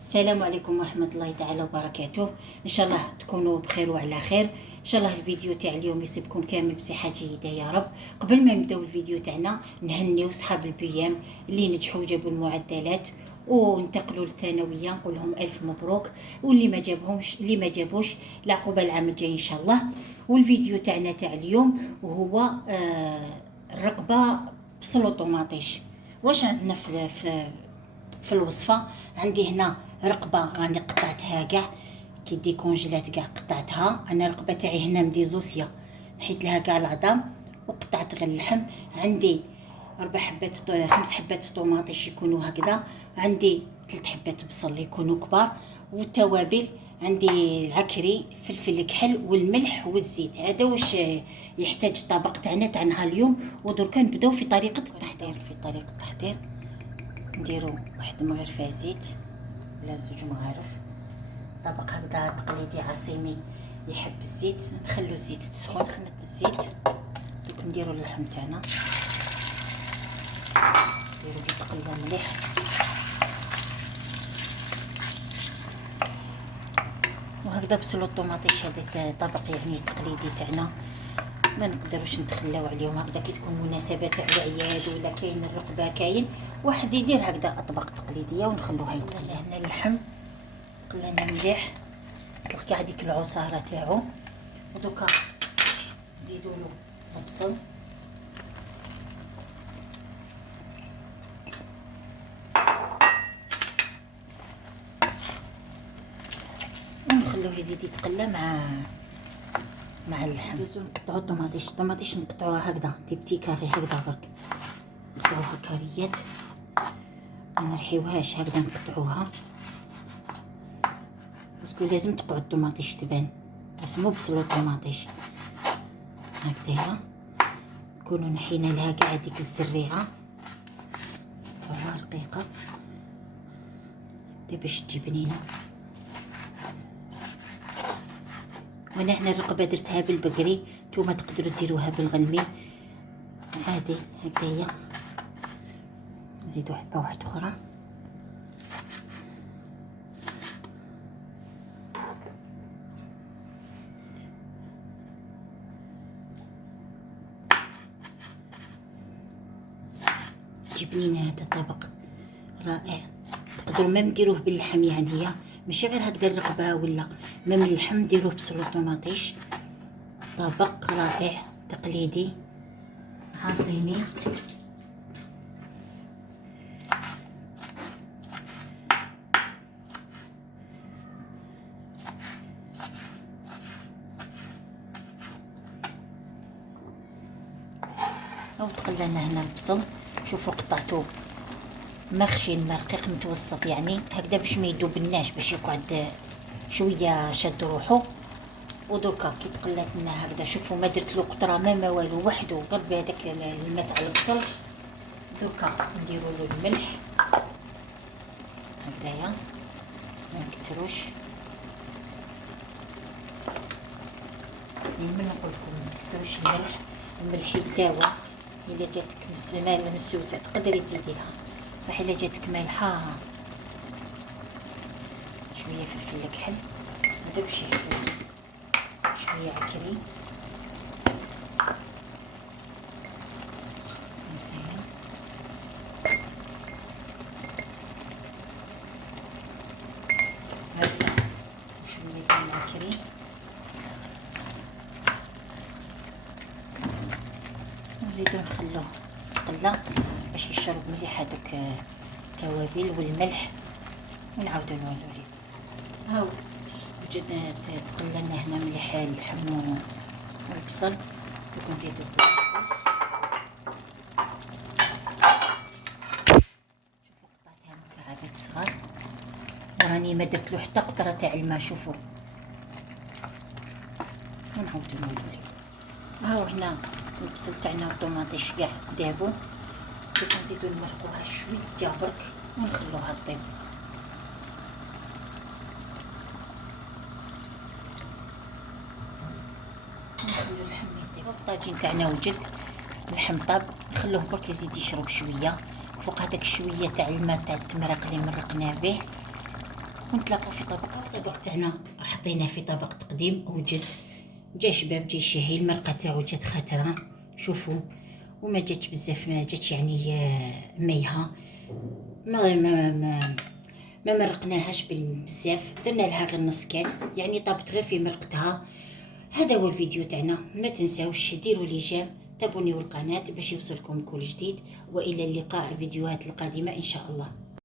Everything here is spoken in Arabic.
السلام عليكم ورحمة الله تعالى وبركاته. إن شاء الله تكونوا بخير وعلى خير. إن شاء الله الفيديو تاع اليوم يصيبكم كامل بصحة جيدة يا رب. قبل ما نبداو الفيديو تاعنا نهنيو صحاب البيام اللي نجحوا وجابوا المعدلات وانتقلوا للثانوية، نقول لهم ألف مبروك، واللي ما جابوش العقوبة العام الجاي إن شاء الله. والفيديو تاعنا تاع اليوم وهو الرقبة بسلو طوماطيش. واش عندنا في الوصفة؟ عندي هنا رقبه راني قطعتها كاع كي دي كونجيلات، كاع قطعتها. انا الرقبه تاعي هنا مديزوسيا، نحيت لها كاع العظام وقطعت غير اللحم. عندي 5 حبات طوماطيش يكونوا هكذا، عندي 3 حبات بصل يكونوا كبار، والتوابل عندي العكري، فلفل كحل والملح والزيت. هذا واش يحتاج الطبق تاعنا نهار اليوم. ودركا نبداو في طريقه التحضير. نديرو واحد مغرفه زيت ولا 2 مغارف. طبق هكذا تقليدي عصيمي يحب الزيت. نخلو الزيت تسخن. سخنت الزيت، دوك نديرو اللحم تاعنا، نديرو تقلبه مليح. وهكذا بسلو الطوماطيش. هذا طبق يعني تقليدي تاعنا، ما نقدروش نتخلاو عليهم. هكذا كي تكون مناسبه تاع العياد ولا كاين الرقبه كاين واحد يدير هكذا اطباق تقليديه ونخلوها يطلع. هنا اللحم قلنا مليح، طلق كاع هذيك العصاره تاعو. ودوكا نزيدو له البصل، ونخلوه يزيد يتقلى مع اللحم. ندوزو نقطعو الطوماطيش نقطعوها هكذا تيبتي كاري، هكذا برك نقطعوها كاريات، ما نرحيوهاش هكذا نقطعوها. باسكو لازم تقعد الطوماطيش تبان، بس مو بسلو الطوماطيش هكذايا. نكونو نحينا لها كاع هذيك الزريعه رقيقه باش تجي بنينه. وانا هنا الرقبه درتها بالبقري، نتوما تقدروا ديروها بالغنمي عادي هكذايا. نزيدو حبه واحده اخرى. جبنينا هذا الطبق رائع. تقدروا ما ديروه باللحم، يعني ماشي غير هكذا الرقبه ولا مام اللحم، ديروه بسلو طوماطيش. طبق رائع تقليدي عصيمي. او تقلنا هنا البصل، شوفوا قطعتوه ما خشين ما رقيق، متوسط يعني هكذا باش ما يذوبناش، باش يقعد شويه شد روحو. ودركا كي تقلات لنا هكذا، شوفوا ما درت له قطره ما والو، وحده غير بهذاك الماء تاع البصل. دركا نديرو له الملح هكذايا، ما نكتروش. ديما نقول لكم ما تكتروش الملح يداوى. الا جاتك مسوسه تقدري تزيدي لها، بصح الا جاتك مالحه شويه فلفل كحل، هذا باش يحلو، شويه عكري. شويه تاع العكري، نزيدو نخلوه يتقلى باش يشرب مليح هذوك التوابل والملح، ونعاودو نولو ليه. هاو وجدنا تقلنا هنا مليح اللحم والبصل. دوك نزيدو الطوماطيش، شوفوا قطعتها مكعبات صغار، وراني ما درت له حتى قطره تاع الماء. شوفوا، ونعاودو نولو ليه. هاو هنا البصل تاعنا والطوماطيش كاع دابو. دوك نزيدو نمرقوها شويه برك ونخلوها طيب. نخلو اللحم يطيب. الطاجين تاعنا وجد، اللحم طاب، نخلوه برك يزيد يشرب شويه فوق هذاك شويه تاع الماء تاع التمرق اللي مرقنا به. ونتلاقاو في الطبق تاعنا. حطيناه في طبق تقديم وجد جا شباب، جا شهي. المرقه تاعو جات خاتره، شوفوا، وما جاتش بزاف، ما جاتش يعني ميها، ما مرقناهاش بزاف، درنا لها غير نص كاس، يعني طابت غير في مرقتها. هذا هو الفيديو تاعنا. ما تنساوش ديروا لي جيم، تابونيو القناه باش يوصلكم كل جديد، والى اللقاء الفيديوهات القادمه ان شاء الله.